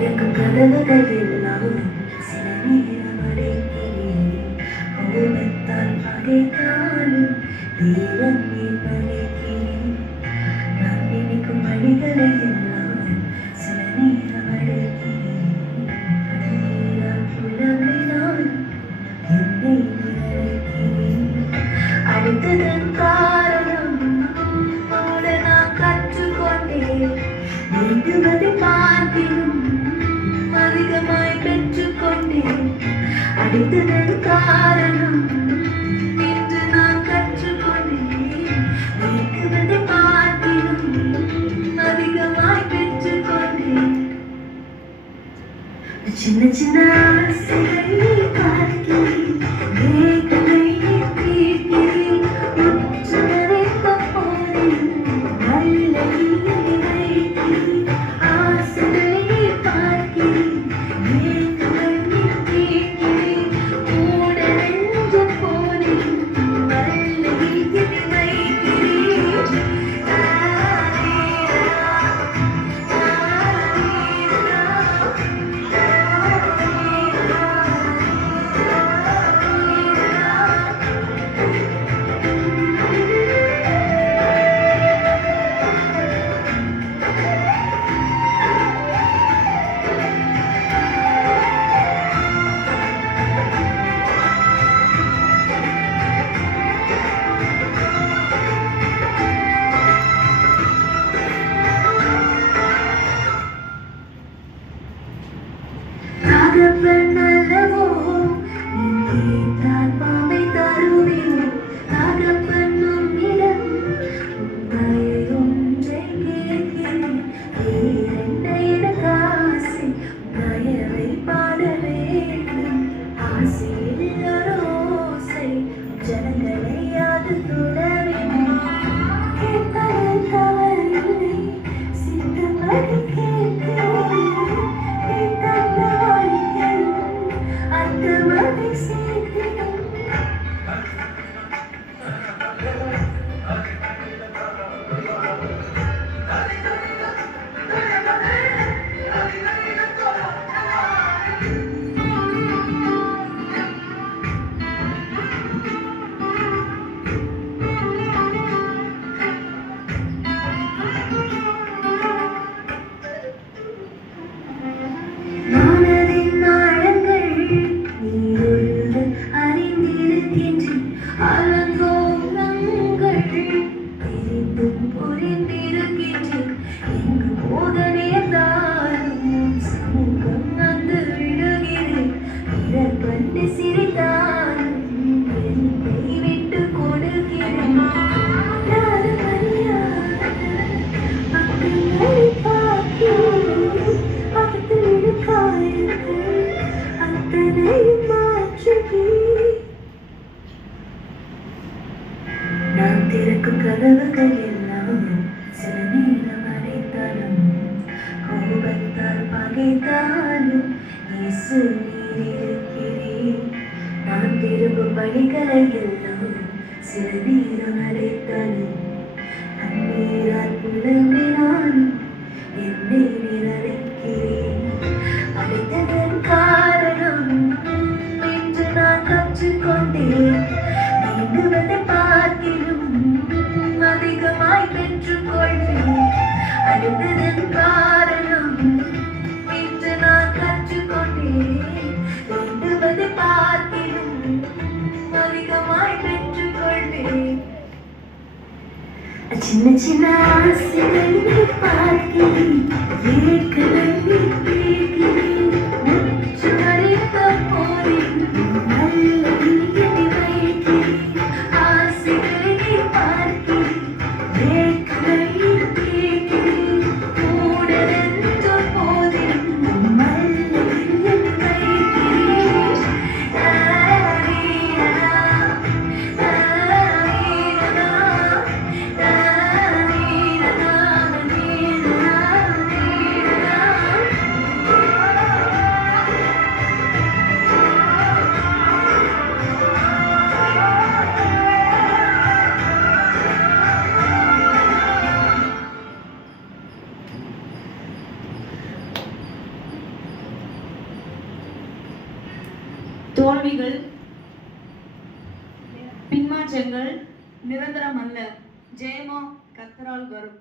திறக்கும் கதவுகள் எல்லாம் சில நேரம் அடைக்கிறேன். கோபத்தால் பகைத்தாலும் தெய்வம் நீ படைக்கிறேன். நான் நினைக்கும் வழிகளை எல்லாம் சில நேரம் அடைக்கிறேன். கண்ணீரால் புலம்பினால் என்னை நினைக்கிறேன். அடுத்ததன் காரணம் மூட நான் கற்றுக்கொண்டேன். நீங்குவதை பார்க்கிலும் அதிகமாய் பெற்றுக்கொண்டேன். அடித்ததன் காரணம் என்று நான் கற்றுக்கொண்டேன். நீங்குவதை பார்க்கிலும் அதிகமாய் பெற்றுக்கொண்டேன். சின்ன சின்ன ஆசைகளை பார்க்கிறேன். மேகங்களை தீர்க்கிறேன். உச்சரித்த போதில் நல்ல ஆசைகளை பார்க்கிறேன். மேகங்களை தீர்க்கிறேன். மூட நெஞ்ச போதில் நல்ல வைக்கிறேன். தகப்பன் அல்லவோ நீ கேட்டால் பாவை தருவேன். தகப்பன் உம்மிடம் தயை ஒன்றை கேட்கிறேன். வேறென்ன எனக்கு ஆசை, தயவை பாட வேண்டும். ஆசையில் ஒரு ஓசை, ஜனங்களை அது தொட வேண்டும். கேட்பதில் தவறில்லை, சித்தப்படி கேட்கிறேன். மனதின் ஆழங்கள் நீருள் அறிந்திருக்கின்றேன். அலங்கோலங்கள் தெரிந்தும் புரிந்திருக்கின்றேன். எங்கு போக நேர்ந்தாலும் சமூகம் வந்து விழுகிறேன். பிறர் கண்டு சிரித்தாலும் என்னை விட்டு கொடுக்கிறேன். யாரும் அறியாத பக்கங்களை பார்க்கிறேன். அத்தனை காயங்கள் அத்தனையும் மாற்றுகிறேன். நான் திறக்கும் கதவுகள் எல்லாம் சில நேரம் அடைத்தாலும் கோபத்தால் பகைத்தாலும் இயேசு நீர் இருக்கிறேன். நான் திரும்பும் வழிகளை எல்லாம் சில நேரம் அடைத்தாலும் கண்ணீரால் புலம்பினாலும் என்னை நினைக்கிறேன். அடைத்ததன் காரணம் என்று நான் கற்றுக்கொண்டேன். நீங்குவதை பார்க்கிலும் அதிகமாய் பெற்றுக்கொள்வேன். அடைத்ததன் காரணம் என்று நான் கற்றுக்கொண்டேன். நீங்குவதை பார்க்கிலும் அதிகமாய் பெற்றுக்கொள்வேன். சின்ன சின்ன ஆசைகளை பார்க்கிறேன். ஏற்கனவே கேட்கிறேன். உச்சரித்த போதில் நல்ல வைக்கிறேன். ஆசைகளை பார்க்கிறேன். ஏற்கனவே கேட்கிறேன். மூட நெஞ்ச போதில் நல்ல வைக்கிறேன். தோல்விகள் பின்மாற்றங்கள் நிரந்தரம் அல்ல, ஜெயமோ கர்த்தரால் வரும்.